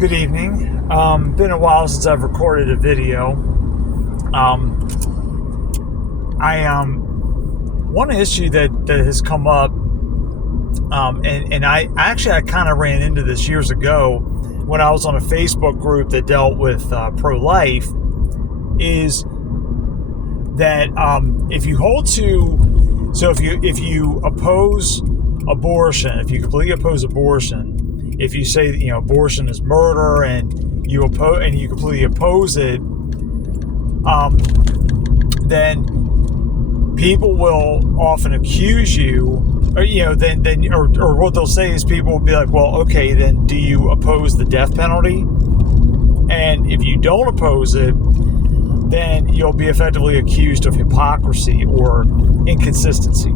Good evening. Been a while since I've recorded a video. One issue that has come up, and I kind of ran into this years ago when I was on a Facebook group that dealt with pro-life, is that if you oppose abortion, if you completely oppose abortion, if you say that, abortion is murder and you completely oppose it, then people will often accuse you, or what they'll say is people will be like, well, okay, then do you oppose the death penalty? And if you don't oppose it, then you'll be effectively accused of hypocrisy or inconsistency.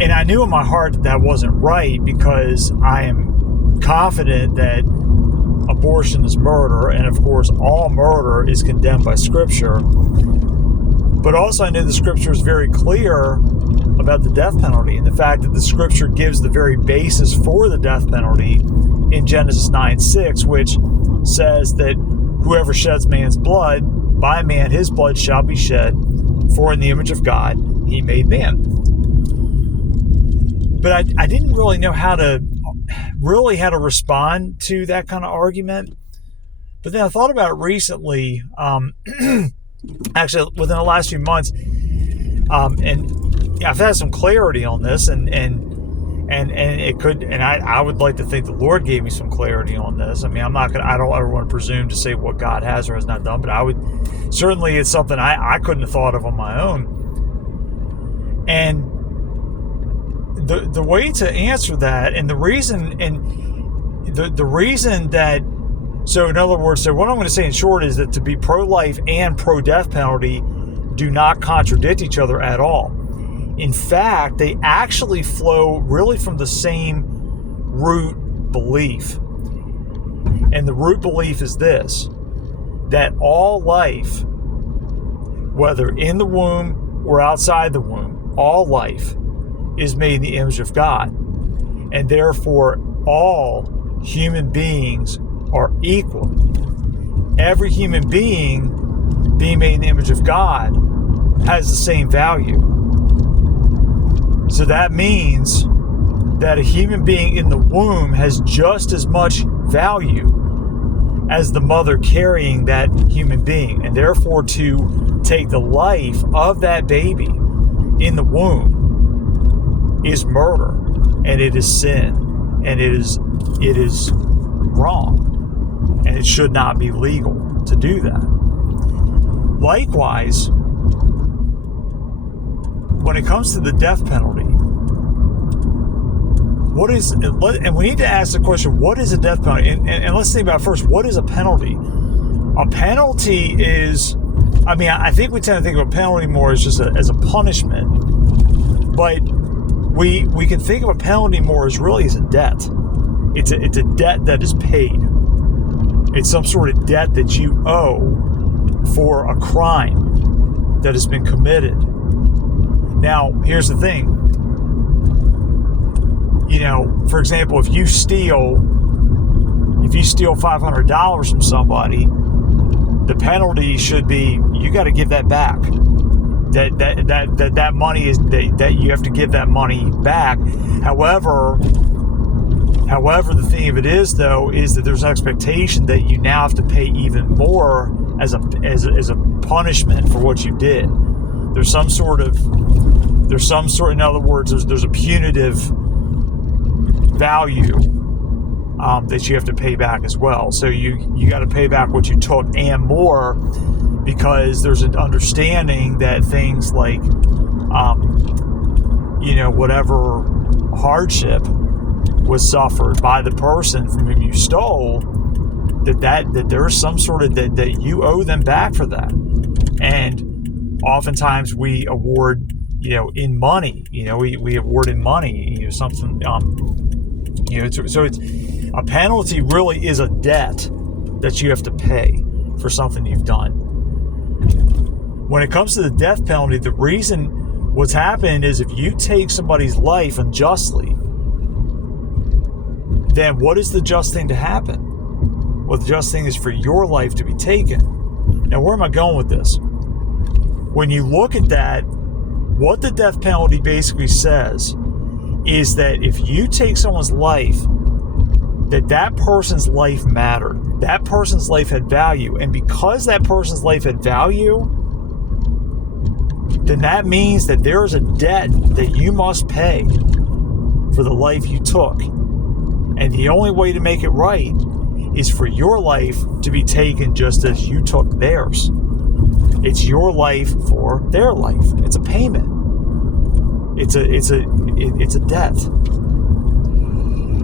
And I knew in my heart that wasn't right, because I am confident that abortion is murder, and of course all murder is condemned by Scripture. But also I knew the Scripture is very clear about the death penalty, and the fact that the Scripture gives the very basis for the death penalty in Genesis 9:6, which says that whoever sheds man's blood, by man his blood shall be shed, for in the image of God he made man. But I didn't really know how to respond to that kind of argument. But then I thought about it recently, actually within the last few months, and I've had some clarity on this, and it could, and I would like to think the Lord gave me some clarity on this. I mean, I don't ever want to presume to say what God has or has not done, but certainly it's something I couldn't have thought of on my own. And the way to answer that, and the reason that, so in other words, so what I'm going to say in short is that to be pro-life and pro-death penalty do not contradict each other at all. In fact, they actually flow really from the same root belief. And the root belief is this: that all life, whether in the womb or outside the womb, all life is made in the image of God. And therefore, all human beings are equal. Every human being being made in the image of God has the same value. So that means that a human being in the womb has just as much value as the mother carrying that human being. And therefore, to take the life of that baby in the womb is murder, and it is sin, and it is wrong, and it should not be legal to do that. Likewise, when it comes to the death penalty, and we need to ask the question, what is a death penalty? And let's think about first, what is a penalty? A penalty is, I think we tend to think of a penalty more as just as a punishment, but we can think of a penalty more as really as a debt. It's a debt that is paid. It's some sort of debt that you owe for a crime that has been committed. Now, here's the thing. For example, if you steal $500 from somebody, the penalty should be you got to give that back. That money is that you have to give that money back. However, the thing of it is, though, is that there's an expectation that you now have to pay even more as a punishment for what you did. There's some sort, in other words, there's a punitive value that you have to pay back as well. So you got to pay back what you took and more, because there's an understanding that things like, whatever hardship was suffered by the person from whom you stole, that there's some sort of that you owe them back for that. And oftentimes we award, in money, we award in money, something, so it's a penalty really is a debt that you have to pay for something you've done. When it comes to the death penalty, the reason What's happened is if you take somebody's life unjustly, then what is the just thing to happen? Well, the just thing is for your life to be taken. Now, where am I going with this? When you look at that, what the death penalty basically says is that if you take someone's life, that person's life mattered. That person's life had value. And because that person's life had value, then that means that there is a debt that you must pay for the life you took. And the only way to make it right is for your life to be taken just as you took theirs. It's your life for their life. It's a payment. It's a debt.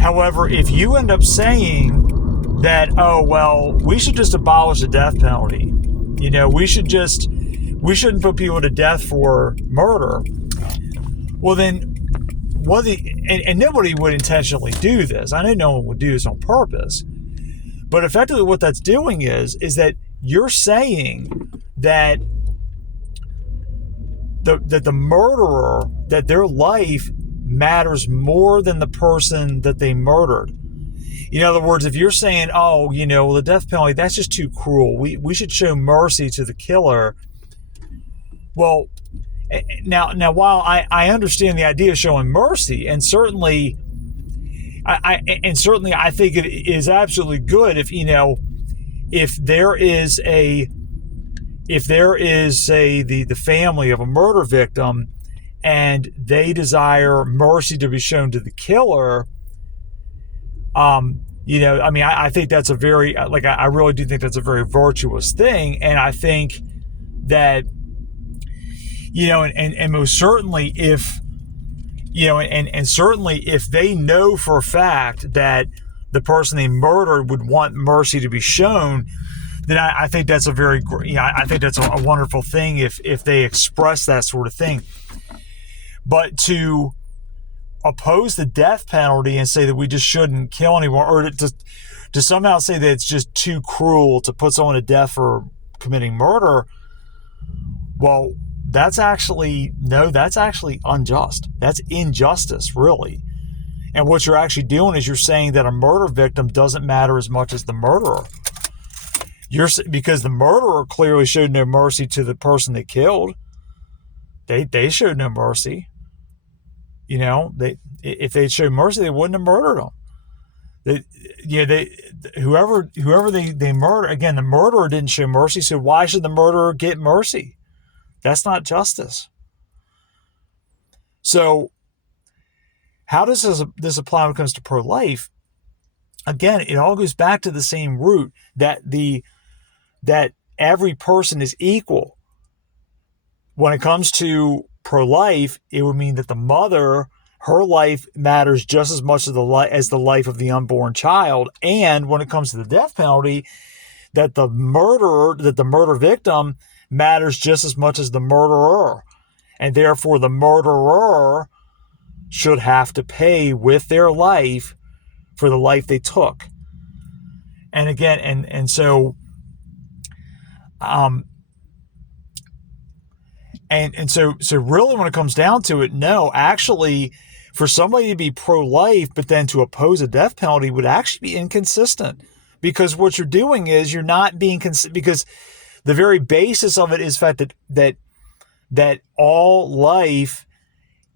However, if you end up saying that, oh, well, we should just abolish the death penalty. You know, we shouldn't put people to death for murder. Well, then, and nobody would intentionally do this. I know no one would do this on purpose. But effectively what that's doing is that you're saying that the murderer, that their life matters more than the person that they murdered. In other words, if you're saying, oh, you know, the death penalty, that's just too cruel. We should show mercy to the killer. Well, now while I understand the idea of showing mercy, and certainly I think it is absolutely good if there is the family of a murder victim and they desire mercy to be shown to the killer, I think that's a very, I really do think that's a very virtuous thing. And I think that, and most certainly if, and certainly if they know for a fact that the person they murdered would want mercy to be shown, then I think that's a very, I think that's a wonderful thing if they express that sort of thing. But to oppose the death penalty and say that we just shouldn't kill anyone, or to somehow say that it's just too cruel to put someone to death for committing murder, well, that's actually unjust. That's injustice, really. And what you're actually doing is you're saying that a murder victim doesn't matter as much as the murderer. Because the murderer clearly showed no mercy to the person they killed. They showed no mercy. If they'd showed mercy, they wouldn't have murdered them. Whoever they murder, again, the murderer didn't show mercy, so why should the murderer get mercy? That's not justice. So how does this apply when it comes to pro-life? Again, it all goes back to the same root, that every person is equal. When it comes to pro-life, it would mean that the mother, her life matters just as much as the life of the unborn child. And when it comes to the death penalty, that the murder victim matters just as much as the murderer. And therefore, the murderer should have to pay with their life for the life they took. And again, so really when it comes down to it, no, actually, for somebody to be pro-life but then to oppose a death penalty would actually be inconsistent, because what you're doing is you're not being because the very basis of it is the fact that all life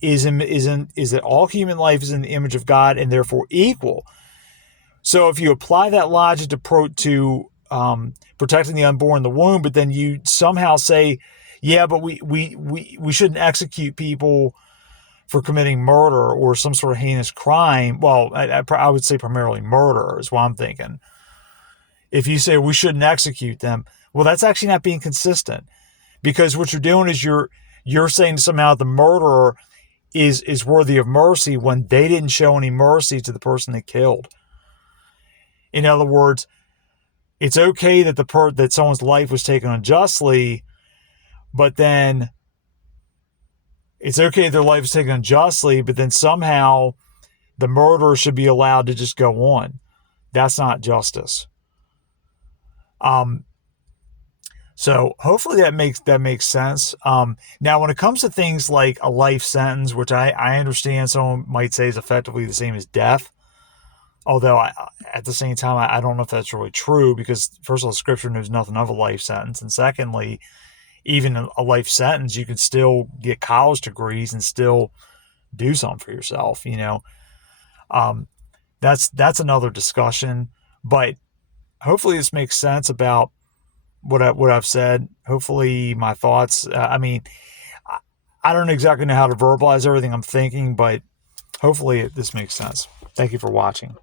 is that all human life is in the image of God and therefore equal. So if you apply that logic to protecting the unborn in the womb, but then you somehow say, yeah, but we shouldn't execute people for committing murder or some sort of heinous crime. Well, I would say primarily murder is what I'm thinking. If you say we shouldn't execute them, well, that's actually not being consistent, because what you're doing is you're saying somehow the murderer is worthy of mercy when they didn't show any mercy to the person they killed. In other words, it's okay that that someone's life was taken unjustly, but then it's okay their life was taken unjustly, but then somehow the murderer should be allowed to just go on. That's not justice. So hopefully that makes sense. Now, when it comes to things like a life sentence, which I understand someone might say is effectively the same as death, although at the same time I don't know if that's really true because first of all, Scripture knows nothing of a life sentence, and secondly, even a life sentence, you can still get college degrees and still do something for yourself. Um, that's another discussion, but hopefully this makes sense about what I've said. Hopefully my thoughts. I mean, I don't exactly know how to verbalize everything I'm thinking, but hopefully this makes sense. Thank you for watching.